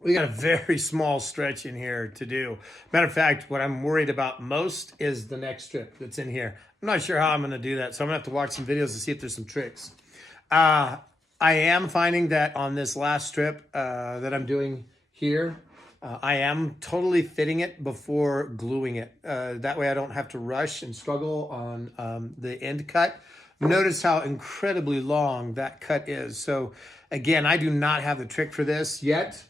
We got a very small stretch in here to do. Matter of fact, what I'm worried about most is the next strip that's in here. I'm not sure how I'm going to do that, so I'm going to have to watch some videos to see if there's some tricks. I am finding that on this last strip that I'm doing here, I am totally fitting it before gluing it. That way I don't have to rush and struggle on the end cut. Notice how incredibly long that cut is. So again, I do not have the trick for this yet.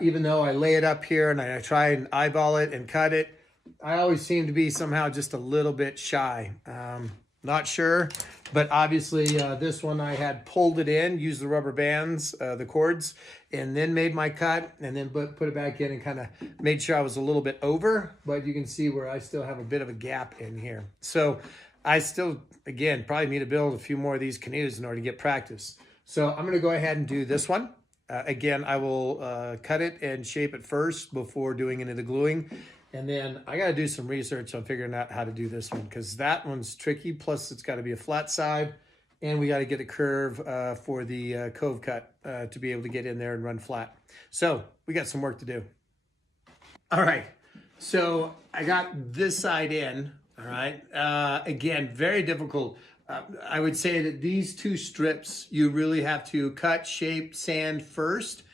Even though I lay it up here and I try and eyeball it and cut it, I always seem to be somehow just a little bit shy. Not sure, but obviously this one I had pulled it in, used the rubber bands, the cords, and then made my cut and then put it back in and kind of made sure I was a little bit over, but you can see where I still have a bit of a gap in here. So I still, again, probably need to build a few more of these canoes in order to get practice. So I'm gonna go ahead and do this one. Again, I will cut it and shape it first before doing any of the gluing. And then I got to do some research on figuring out how to do this one because that one's tricky. Plus, it's got to be a flat side. And we got to get a curve for the cove cut to be able to get in there and run flat. So we got some work to do. All right. So I got this side in. All right. Again, very difficult. I would say that these two strips, you really have to cut, shape, sand first.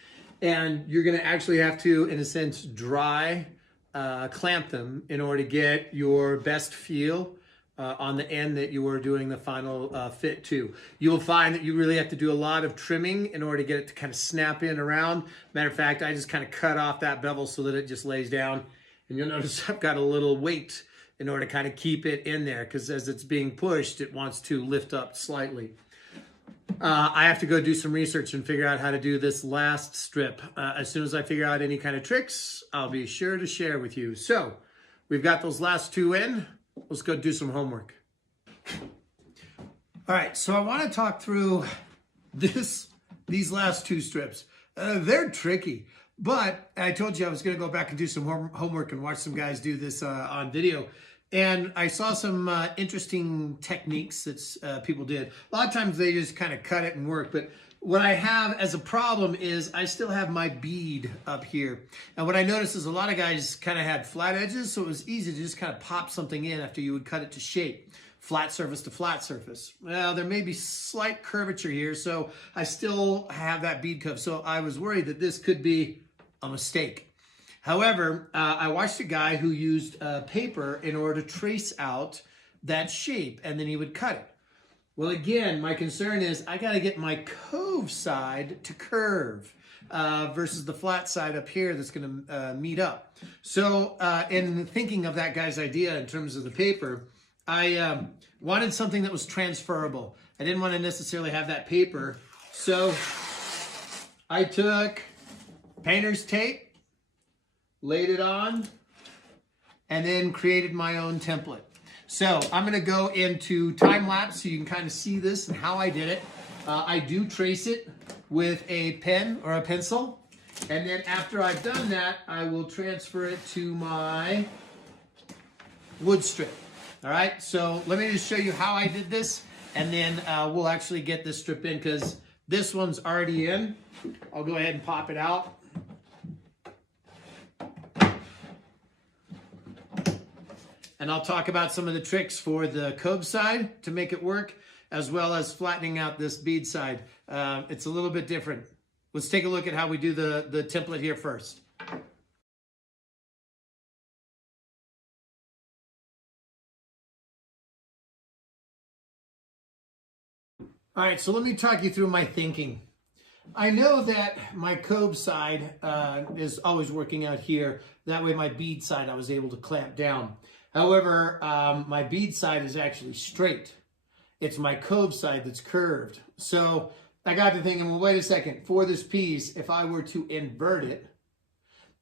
And you're going to actually have to, in a sense, dry, clamp them in order to get your best feel on the end that you are doing the final fit to. You will find that you really have to do a lot of trimming in order to get it to kind of snap in around. Matter of fact, I just kind of cut off that bevel so that it just lays down. And you'll notice I've got a little weight in order to kind of keep it in there because as it's being pushed, it wants to lift up slightly. I have to go do some research and figure out how to do this last strip. As soon as I figure out any kind of tricks, I'll be sure to share with you. So we've got those last two in. Let's go do some homework. All right, so I want to talk through these last two strips. They're tricky, but I told you I was going to go back and do some homework and watch some guys do this on video. And I saw some interesting techniques that people did. A lot of times they just kind of cut it and work. But what I have as a problem is I still have my bead up here. And what I noticed is a lot of guys kind of had flat edges. So it was easy to just kind of pop something in after you would cut it to shape. Flat surface to flat surface. Well, there may be slight curvature here. So I still have that bead cuff. So I was worried that this could be a mistake. However, I watched a guy who used paper in order to trace out that shape, and then he would cut it. Well, again, my concern is I got to get my cove side to curve versus the flat side up here that's going to meet up. So in thinking of that guy's idea in terms of the paper, I wanted something that was transferable. I didn't want to necessarily have that paper. So I took painter's tape, laid it on, and then created my own template. So I'm gonna go into time lapse so you can kind of see this and how I did it. I do trace it with a pen or a pencil. And then after I've done that, I will transfer it to my wood strip. All right, so let me just show you how I did this, and then we'll actually get this strip in because this one's already in. I'll go ahead and pop it out. And I'll talk about some of the tricks for the cove side to make it work, as well as flattening out this bead side. It's a little bit different. Let's take a look at how we do the template here first. All right, so let me talk you through my thinking. I know that my cove side is always working out here. That way my bead side I was able to clamp down. However, my bead side is actually straight. It's my cove side that's curved. So I got to thinking, well, wait a second. For this piece, if I were to invert it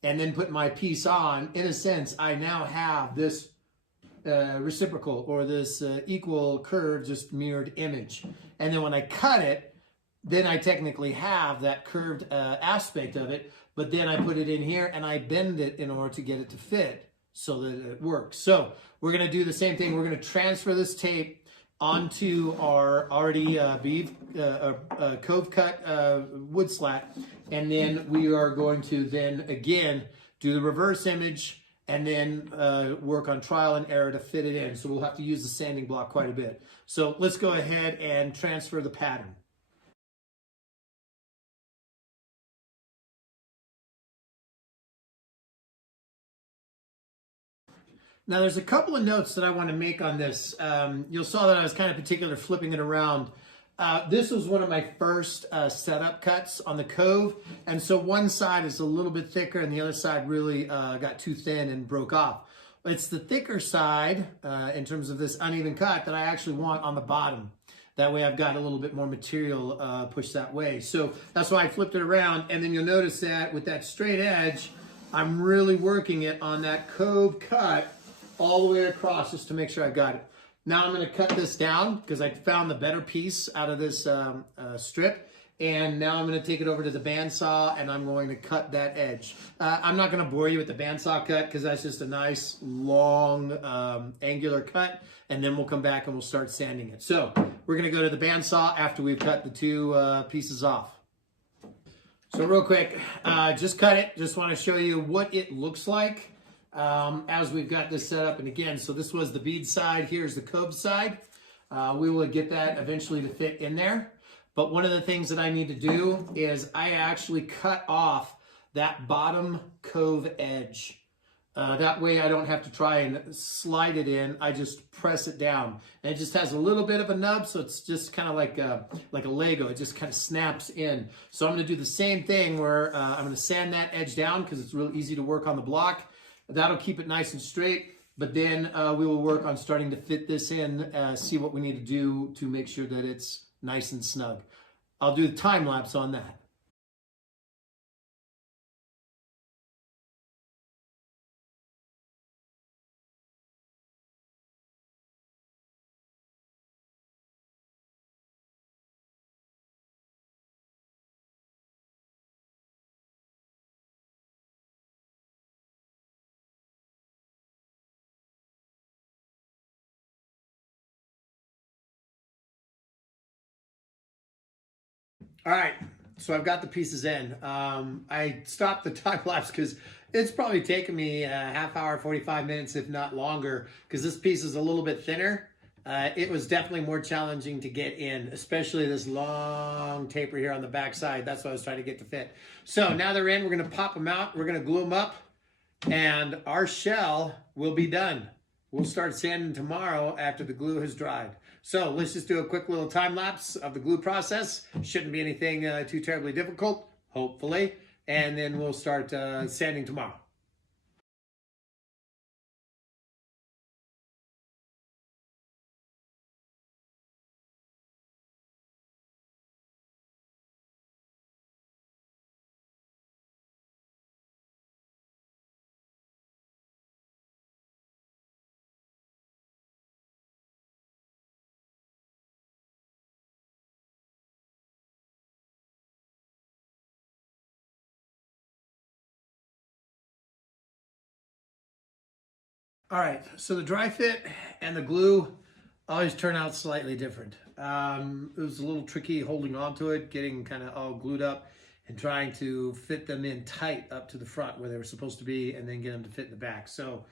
and then put my piece on, in a sense, I now have this reciprocal or this equal curve, just mirrored image. And then when I cut it, then I technically have that curved aspect of it, but then I put it in here and I bend it in order to get it to fit so that it works. So we're going to do the same thing. We're going to transfer this tape onto our already cove cut wood slat, And then we are going to then again do the reverse image and then work on trial and error to fit it in. So we'll have to use the sanding block quite a bit. So let's go ahead and transfer the pattern. Now there's a couple of notes that I want to make on this. You'll saw that I was kind of particular flipping it around. This was one of my first setup cuts on the Cove, and so one side is a little bit thicker and the other side really got too thin and broke off. It's the thicker side in terms of this uneven cut that I actually want on the bottom. That way I've got a little bit more material pushed that way. So that's why I flipped it around, and then you'll notice that with that straight edge, I'm really working it on that Cove cut all the way across just to make sure I got it. Now I'm going to cut this down because I found the better piece out of this strip. And now I'm going to take it over to the bandsaw and I'm going to cut that edge. I'm not going to bore you with the bandsaw cut because that's just a nice long angular cut. And then we'll come back and we'll start sanding it. So we're going to go to the bandsaw after we've cut the two pieces off. So real quick, just cut it. Just want to show you what it looks like as we've got this set up. And again, so this was the bead side, here's the Cove side. We will get that eventually to fit in there. But one of the things that I need to do is I actually cut off that bottom Cove edge. That way I don't have to try and slide it in. I just press it down. And it just has a little bit of a nub, so it's just kind of like a Lego. It just kind of snaps in. So I'm going to do the same thing where I'm going to sand that edge down because it's real easy to work on the block. That'll keep it nice and straight. But then we will work on starting to fit this in, see what we need to do to make sure that it's nice and snug. I'll do the time lapse on that. All right, so I've got the pieces in. I stopped the time lapse because it's probably taken me a half hour, 45 minutes, if not longer, because this piece is a little bit thinner. It was definitely more challenging to get in, especially this long taper here on the back side. That's what I was trying to get to fit. So now they're in, we're gonna pop them out, we're gonna glue them up, and our shell will be done. We'll start sanding tomorrow after the glue has dried. So let's just do a quick little time lapse of the glue process. Shouldn't be anything too terribly difficult, hopefully. And then we'll start sanding tomorrow. All right, so the dry fit and the glue always turn out slightly different. It was a little tricky holding onto it, getting kind of all glued up and trying to fit them in tight up to the front where they were supposed to be and then get them to fit in the back. So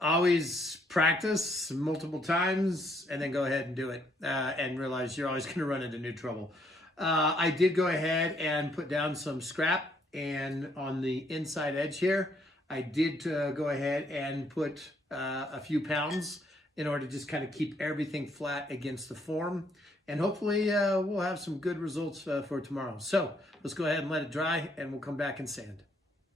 always practice multiple times and then go ahead and do it and realize you're always going to run into new trouble. I did go ahead and put down some scrap, and on the inside edge here, I did go ahead and put a few pounds in order to just kind of keep everything flat against the form. And hopefully we'll have some good results for tomorrow. So let's go ahead and let it dry and we'll come back and sand.